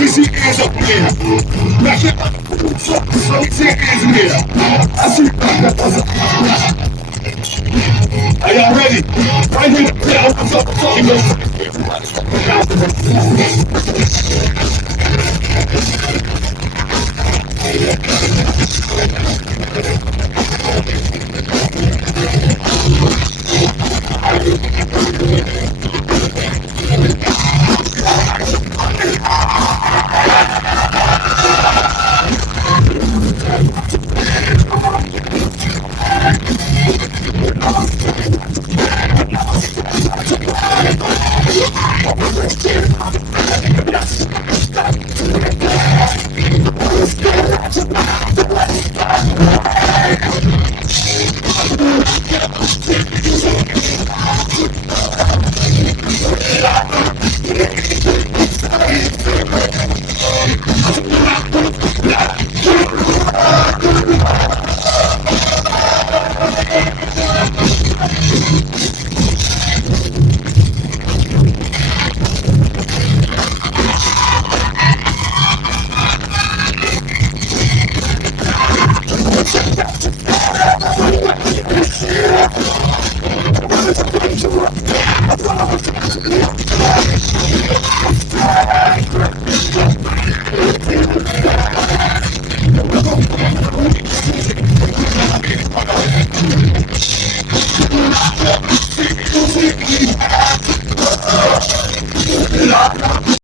me see your hands up again. Back it up. Let me see your hands in there. I see you back up. Are y'all ready? Right here, yeah, I'm talking